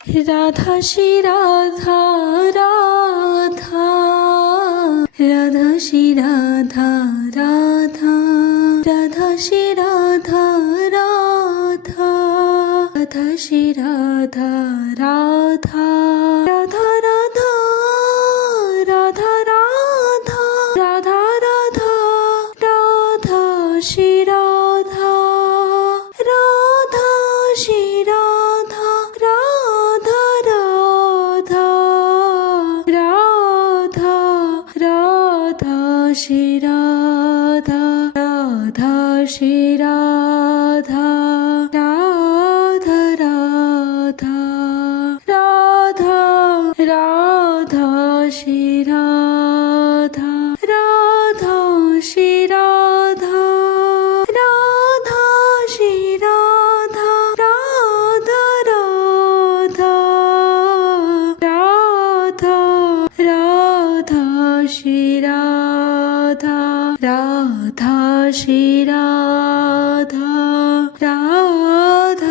Radha Shri Radha Radha, Radha Shri Radha Radha, Radha Shri Radha Radha, Radha Shri Radha Radha, Radha Radha, Radha Radha, Radha Radha, Radha Shri Radha, Radha Shri Radha, Radha Radha, Radha Radha Shri Radha, Radha Shri Radha, Radha Radha, Radha Radha Shri Radha, Radha Shri Radha, Radha Shri Radha, Radha Radha, Radha Radha Shri Radha, Radha Shri Radha, Radha